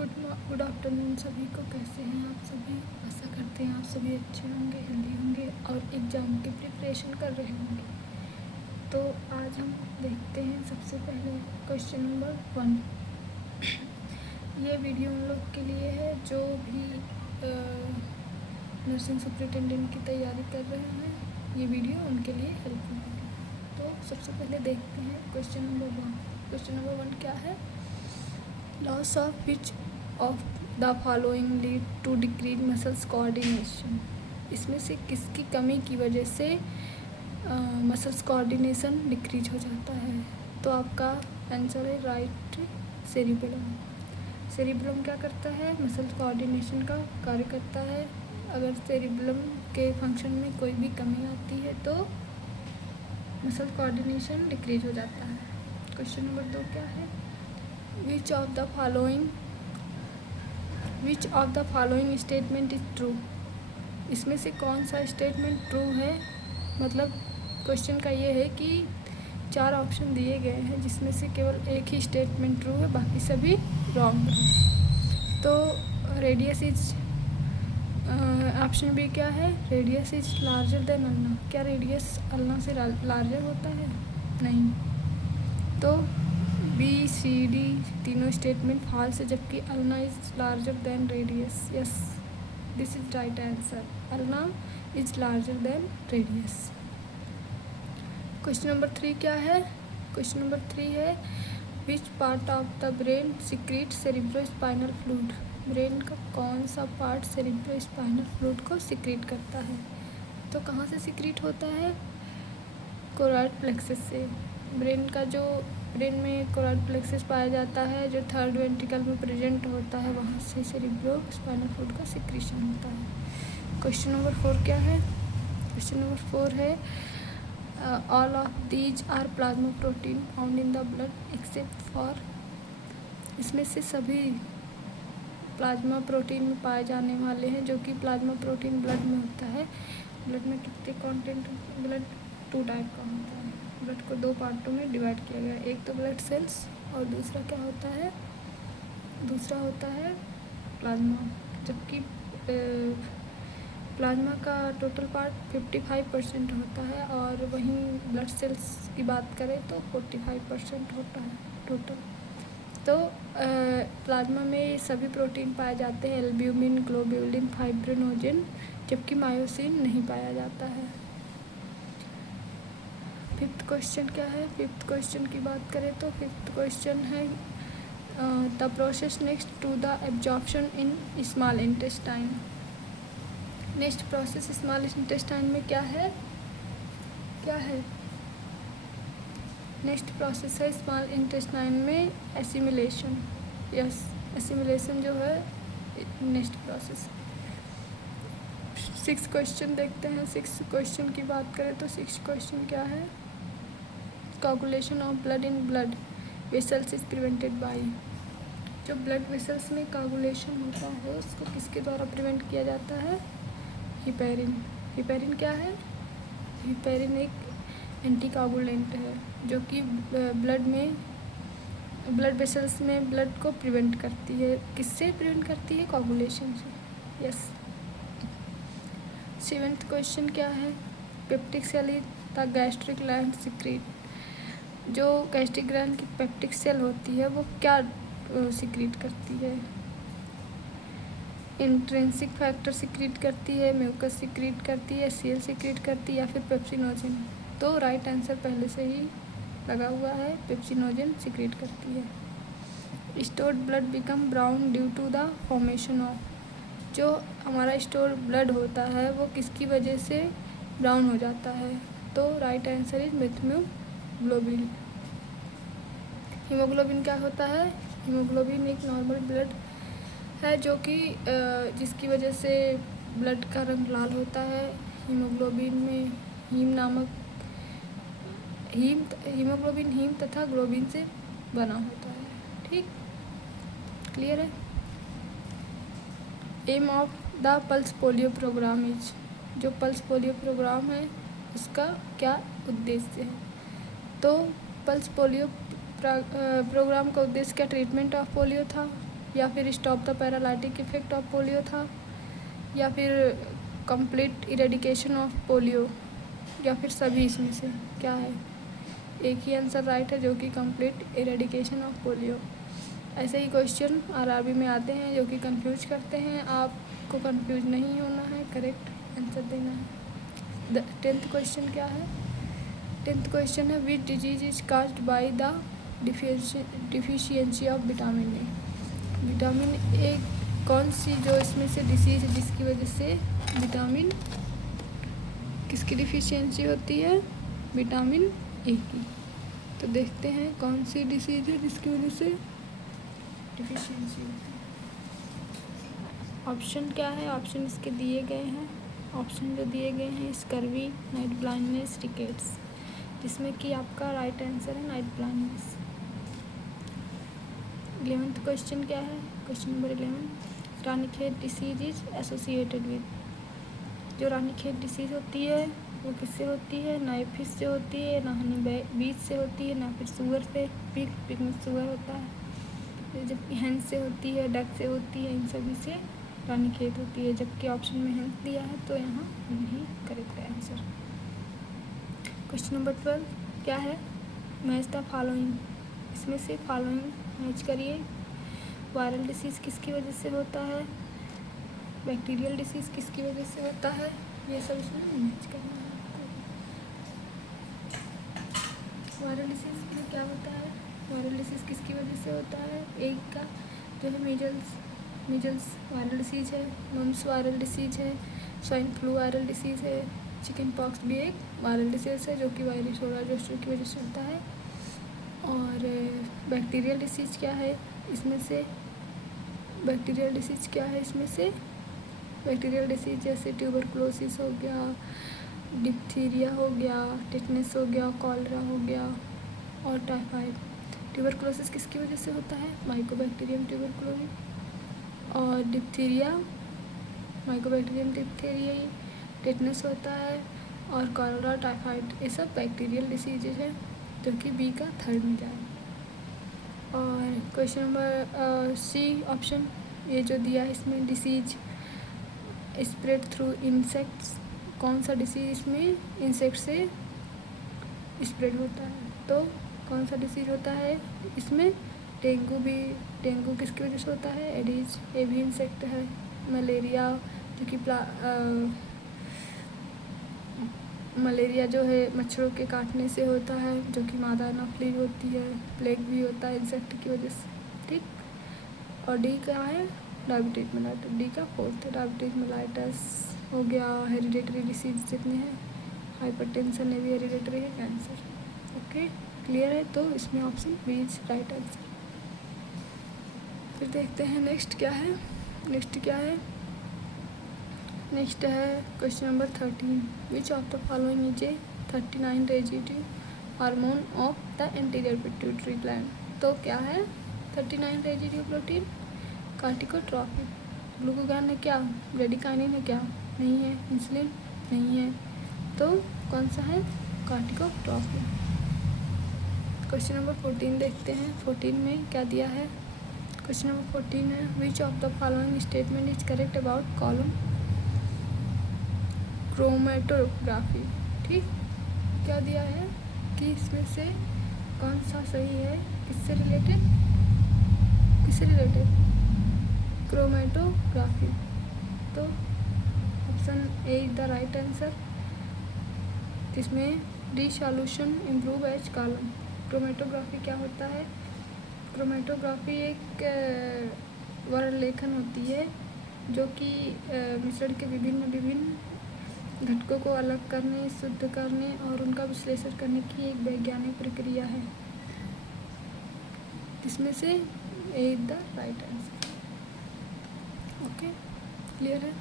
Good afternoon सभी को। कैसे हैं आप सभी? आशा करते हैं आप सभी अच्छे होंगे, हेल्दी होंगे और एग्ज़ाम की प्रिपरेशन कर रहे होंगे। तो आज हम देखते हैं सबसे पहले क्वेश्चन नंबर 1। ये वीडियो उन लोग के लिए है जो भी नर्सिंग सुपरिटेंडेंट की तैयारी कर रहे हैं। ये वीडियो उनके लिए हेल्पफुल होगी। तो सबसे पहले देखते हैं क्वेश्चन नंबर 1। क्वेश्चन नंबर 1 क्या है? Loss of which of the following lead to decrease muscles coordination. इसमें से किसकी कमी की वजह से मसल्स कोऑर्डिनेशन डिक्रीज हो जाता है? तो आपका आंसर है राइट, सेरिबेलम। सेरिबेलम क्या करता है? मसल कोऑर्डिनेशन का कार्य करता है। अगर सेरिबेलम के फंक्शन में कोई भी कमी आती है तो मसल कोऑर्डिनेशन डिक्रीज हो जाता है। क्वेश्चन नंबर 2 क्या है? Which of the following statement is true? इसमें से कौन सा स्टेटमेंट ट्रू है? मतलब क्वेश्चन का ये है कि 4 ऑप्शन दिए गए हैं जिसमें से केवल एक ही स्टेटमेंट ट्रू है, बाकी सभी रॉन्ग है। तो रेडियस इज ऑप्शन बी क्या है? Radius is larger than ulna. क्या रेडियस अल्ना से लार्जर होता है? नहीं। तो बी सी डी तीनों स्टेटमेंट फॉल्स है, जबकि ulna is larger than radius. Yes, this is right answer. Ulna is larger than radius. Question number 3 क्या है? क्वेश्चन नंबर 3 है which part of the brain secrete cerebrospinal fluid. Brain का कौन सा part cerebrospinal fluid को secrete करता है? तो कहाँ से सिक्रीट होता है? कोरॉइड प्लेक्सस से। ब्रेन में कोरॉइड प्लेक्सस पाया जाता है जो थर्ड वेंट्रिकल में प्रेजेंट होता है, वहाँ से सेरिब्रोस्पाइनल फ्लूइड का सिक्रीशन होता है। क्वेश्चन नंबर 4 क्या है? क्वेश्चन नंबर 4 है all of these are plasma protein found in the blood except for. इसमें से सभी प्लाज्मा प्रोटीन में पाए जाने वाले हैं, जो कि प्लाज्मा प्रोटीन ब्लड में होता है। ब्लड में कितने कंटेंट? ब्लड 2 टाइप का होता है। ब्लड को 2 पार्टों में डिवाइड किया गया है। एक तो ब्लड सेल्स और दूसरा क्या होता है? दूसरा होता है प्लाज्मा। जबकि प्लाज्मा का टोटल पार्ट 55% होता है और वहीं ब्लड सेल्स की बात करें तो 45% होता है टोटल। तो प्लाज्मा में सभी प्रोटीन पाए जाते हैं, एल्ब्यूमिन, ग्लोब्यूलिन, फाइब्रिनोजेन, जबकि मायोसिन नहीं पाया जाता है। 5th क्वेश्चन क्या है? 5th क्वेश्चन की बात करें तो 5th क्वेश्चन है the process next to the absorption in small intestine. Next process small intestine में क्या है? क्या है? नेक्स्ट प्रोसेस है स्मॉल इंटेस्टाइन में एसिमिलेशन। यस, एसिमिलेशन जो है नेक्स्ट प्रोसेस। 6th क्वेश्चन देखते हैं। 6th क्वेश्चन की बात करें तो 6th क्वेश्चन क्या है? Coagulation of blood in blood vessels is prevented by. जो ब्लड वेसल्स में कोगुलेशन होता है उसको किसके द्वारा प्रिवेंट किया जाता है? हिपैरिन। हिपैरिन क्या है? हिपैरिन एक एंटीकोगुलेंट है जो कि ब्लड वेसल्स में ब्लड को प्रिवेंट करती है। किससे प्रिवेंट करती है? कोगुलेशन से। यस। 7th क्वेश्चन क्या है? Peptic cell is the gastric gland secrete. जो गैस्ट्रिक ग्लैंड की पेप्टिक सेल होती है वो क्या सिक्रीट करती है? इंट्रिंसिक फैक्टर सिक्रीट करती है, म्यूकस सिक्रीट करती है, सीएल सिक्रीट करती है या फिर पेप्सिनोजेन? तो राइट आंसर पहले से ही लगा हुआ है, पेप्सिनोजेन सिक्रीट करती है। Stored blood become brown due to the formation of. जो हमारा स्टोर ब्लड होता है वो किसकी वजह से ब्राउन हो जाता है? तो right answer is haemoglobin. Haemoglobin क्या होता है? हीमोग्लोबिन एक नॉर्मल ब्लड है जो कि जिसकी वजह से ब्लड का रंग लाल होता है। हीमोग्लोबिन में हीमोग्लोबिन हीम तथा ग्लोबिन से बना होता है। ठीक, क्लियर है? Aim of the pulse polio program is. जो पल्स पोलियो प्रोग्राम है उसका क्या उद्देश्य है? तो पल्स पोलियो प्रोग्राम का उद्देश्य क्या ट्रीटमेंट ऑफ पोलियो था? या फिर stop the paralytic effect of polio था, या फिर कंप्लीट इरेडिकेशन ऑफ पोलियो, या फिर सभी इसमें से क्या है? एक ही आंसर राइट है जो कि कंप्लीट इरेडिकेशन ऑफ पोलियो। ऐसे ही क्वेश्चन आरआरबी में आते हैं जो कि कंफ्यूज करते हैं। आपको कंफ्यूज नहीं होना है, करेक्ट आंसर देना है। 10th क्वेश्चन क्या है? 10th क्वेश्चन है which disease is caused by the deficiency of vitamin A. Vitamin A कौन सी जो इसमें से डिसीज है जिसकी वजह से विटामिन किसकी डिफिशियंसी होती है? विटामिन ए की। तो देखते हैं कौन सी डिसीज है जिसकी वजह से डिफिशियंसी होती है। ऑप्शन क्या है? ऑप्शन इसके दिए गए हैं। ऑप्शन जो दिए गए हैं स्कर्वी, नाइट ब्लाइंडनेस, रिकेट्स, जिसमें कि आपका राइट आंसर है नाइट ब्लाइंडनेस। 11th क्वेश्चन क्या है? Question number 11, Ranikhet disease is associated with. जो रानीखेत डिसीज़ होती है वो किससे होती है? ना फिश से होती है, ना हनी बीज से होती है, ना फिर सुअर से। पिग में सुअर होता है। जबकि हैंस से होती है, डक से होती है, इन सभी से रानीखेत होती है। जबकि ऑप्शन में हैंस दिया है तो यहाँ नहीं करेक्ट है आंसर। क्वेश्चन नंबर 12 क्या है? Match the following. इसमें से फॉलोइंग मैच करिए। वायरल डिसीज़ किसकी वजह से होता है? बैक्टीरियल डिसीज़ किसकी वजह से होता है? ये सब इसमें मैच करना है आपको। वायरल डिसीज़ में क्या होता है? वायरल डिसीज़ किसकी वजह से होता है? एक का जो है मीजल्स वायरल डिसीज़ है, मम्स वायरल डिसीज़ है, स्वाइन फ्लू वायरल डिसीज़ है, चिकन पॉक्स भी एक वायरल डिसीज़ है जो कि वायरस वाला जोस्टर की वजह से होता है। और बैक्टीरियल डिसीज़ क्या है इसमें से? बैक्टीरियल डिसीज़ क्या है इसमें से? बैक्टीरियल डिसीज़ जैसे ट्यूबरकुलोसिस हो गया, डिप्थीरिया हो गया, टिटनेस हो गया, कॉलरा हो गया और टाइफाइड। ट्यूबरकुलोसिस किसकी वजह से होता है? Mycobacterium tuberculosis. और डिप्थीरिया माइकोबैक्टीरियम डिप्थीरिया। टिटनेस होता है और कॉलरा, टाइफाइड, ये सब बैक्टीरियल डिसीजेज है जो कि बी का 3rd में जाए। और क्वेश्चन नंबर सी ऑप्शन ये जो दिया है इसमें डिसीज स्प्रेड थ्रू इंसेक्ट्स, कौन सा डिसीज इसमें इंसेक्ट से स्प्रेड होता है? तो कौन सा डिसीज होता है इसमें? डेंगू भी। डेंगू किसकी वजह से होता है? एडीज, ये भी इंसेक्ट है। मलेरिया जो कि मलेरिया जो है मच्छरों के काटने से होता है जो कि मादा अनोफ्ली होती है। प्लेग भी होता है इंसेक्ट की वजह से, ठीक। और डी क्या है? Diabetes mellitus. डी का 4th है डायबिटीज मेलाइटस हो गया। हेरिडेटरी डिसीज जितने हैं, हाइपरटेंशन ये भी हेरिडेटरी है, कैंसर। ओके क्लियर है? तो इसमें option B is right answer. फिर देखते हैं नेक्स्ट क्या है। नेक्स्ट है question number 13, which of the following is a 39 residue hormone of the anterior pituitary gland. तो क्या है 39 रेजिड्यू प्रोटीन? कार्टिकोट्रॉपिन। ग्लूकागॉन है क्या? ब्रेडिकाइनिन है क्या? नहीं है। इंसुलिन नहीं है। तो कौन सा है? कार्टिकोट्रॉपिन। क्वेश्चन नंबर 14 देखते हैं। 14 में क्या दिया है? क्वेश्चन नंबर 14 है which of the following statement is correct about column chromatography. ठीक, क्या दिया है कि इसमें से कौन सा सही है? किससे रिलेटेड? क्रोमेटोग्राफी। तो option A is the right answer, जिसमें dissolution improve as column. Chromatography क्या होता है? क्रोमेटोग्राफी एक वर्णलेखन होती है जो कि मिश्रण के विभिन्न घटकों को अलग करने, शुद्ध करने और उनका विश्लेषण करने की एक वैज्ञानिक प्रक्रिया है, जिसमें से A is the right answer. Okay clear है?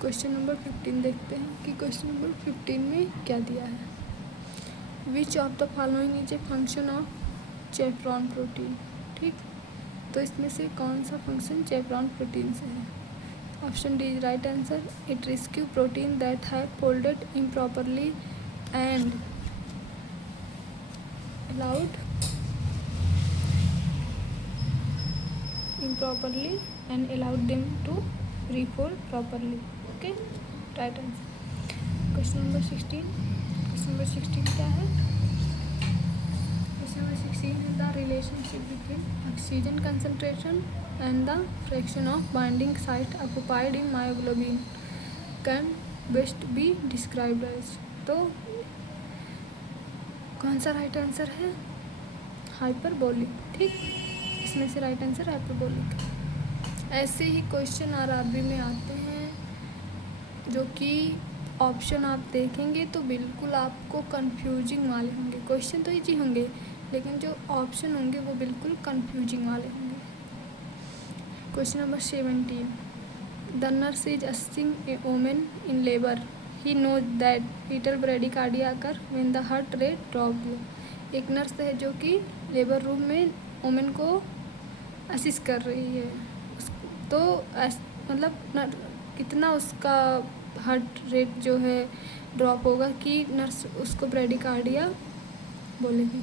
क्वेश्चन नंबर 15 देखते हैं कि क्वेश्चन नंबर 15 में क्या दिया है। Which of the following is a function of chaperone protein. ठीक, तो इसमें से कौन सा फंक्शन चेफ्रॉन प्रोटीन से है? Option D is right answer, it rescue protein that have folded improperly and improperly and allowed them to refold properly. Okay, right answer. Question number 16. Question number 16 क्या है? Question number 16 is the relationship between oxygen concentration and the fraction of binding site occupied in myoglobin can best be described as. तो कौन सा right answer है? Hyperbolic. ठीक, इसमें से right answer hyperbolic. ऐसे ही क्वेश्चन आरआरबी में आते हैं जो कि ऑप्शन आप देखेंगे तो बिल्कुल आपको कंफ्यूजिंग वाले होंगे. क्वेश्चन तो ईजी होंगे लेकिन जो ऑप्शन होंगे वो बिल्कुल कंफ्यूजिंग वाले होंगे. Question number 17. The nurse is assisting a woman in labour. He knows that fetal bradycardia occur when the heart rate drop low. एक नर्स है जो कि लेबर रूम में वुमेन को असिस्ट कर रही है. तो मतलब कितना उसका हार्ट रेट जो है ड्रॉप होगा कि नर्स उसको ब्रेडिकार्डिया बोलेगी.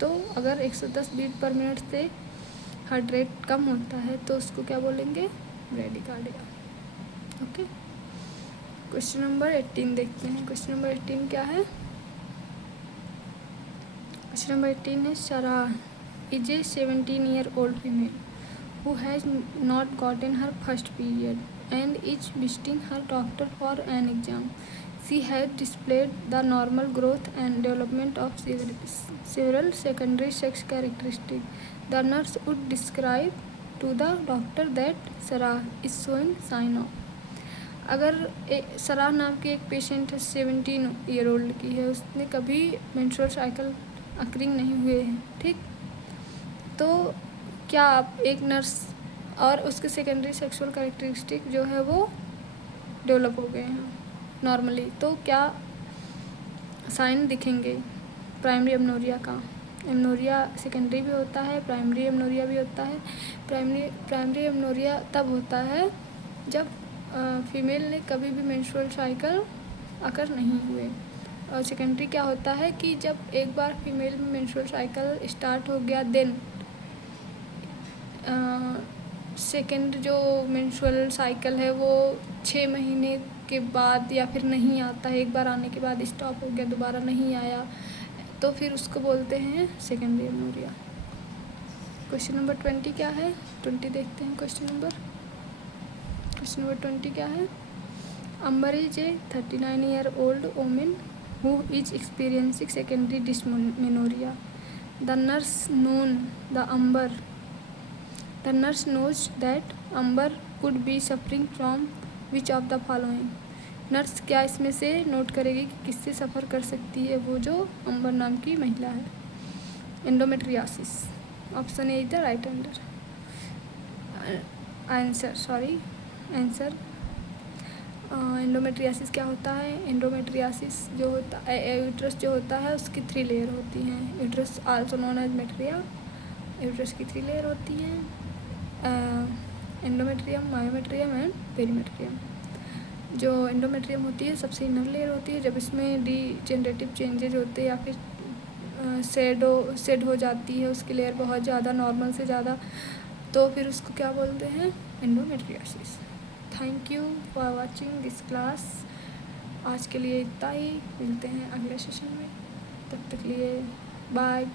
तो अगर 110 बीट पर मिनट से हार्ट रेट कम होता है तो उसको क्या बोलेंगे? ब्रेडिकार्डिया. ओके, क्वेश्चन नंबर 18 देखते हैं. क्वेश्चन नंबर 18 क्या है? क्वेश्चन नंबर 18 है Sarah is a 17-year-old female who has not gotten her first period and is visiting her doctor for an exam. She has displayed the normal growth and development of several secondary sex characteristics. The nurse would describe to the doctor that Sarah is showing sign of. अगर सराह नाम की एक patient है 17-year-old की है, उसने कभी menstrual cycle occurring नहीं हुए हैं. ठीक, तो क्या आप एक नर्स और उसके सेकेंडरी सेक्सुअल कैरेक्टरिस्टिक जो है वो डेवलप हो गए हैं नॉर्मली, तो क्या साइन दिखेंगे प्राइमरी एमनोरिया का? एमनोरिया सेकेंडरी भी होता है, प्राइमरी एमनोरिया भी होता है. प्राइमरी एमनोरिया तब होता है जब फीमेल ने कभी भी मेंस्ट्रुअल साइकिल अकर नहीं हुए. और सेकेंडरी क्या होता है कि जब एक बार फीमेल में मेंस्ट्रुअल साइकिल स्टार्ट हो गया देन सेकेंड जो मेंस्ट्रुअल साइकिल है वो 6 महीने के बाद या फिर नहीं आता है. एक बार आने के बाद स्टॉप हो गया, दोबारा नहीं आया, तो फिर उसको बोलते हैं सेकेंडरी एमनोरिया. क्वेश्चन नंबर 20 क्या है? 20 देखते हैं. क्वेश्चन नंबर 20 क्या है? Amber is a 39-year-old woman who is experiencing secondary dysmenorrhea. The nurse knows that Amber could be suffering from which of the following. Nurse क्या इसमें से नोट करेगी कि किससे सफ़र कर सकती है वो जो अंबर नाम की महिला है? Endometriosis. Option A is the right answer. Endometriosis क्या होता है? एंडोमेट्रियासिस जो होता है, यूट्रस जो होता है उसकी 3 लेयर होती हैं. Uterus also known as metria. Uterus की 3 लेयर होती हैं, एंडोमेट्रियम, मायोमेट्रियम एंड पेरीमेट्रियम. जो एंडोमेट्रियम होती है सबसे इनर लेयर होती है. जब इसमें डीजेनरेटिव चेंजेज होते हैं या फिर सेड हो जाती है उसकी लेयर बहुत ज़्यादा, नॉर्मल से ज़्यादा, तो फिर उसको क्या बोलते हैं? Endometriosis. Thank you for watching this class. आज के लिए इतना ही. मिलते हैं अगले सेशन में. तब तक लिए बाय.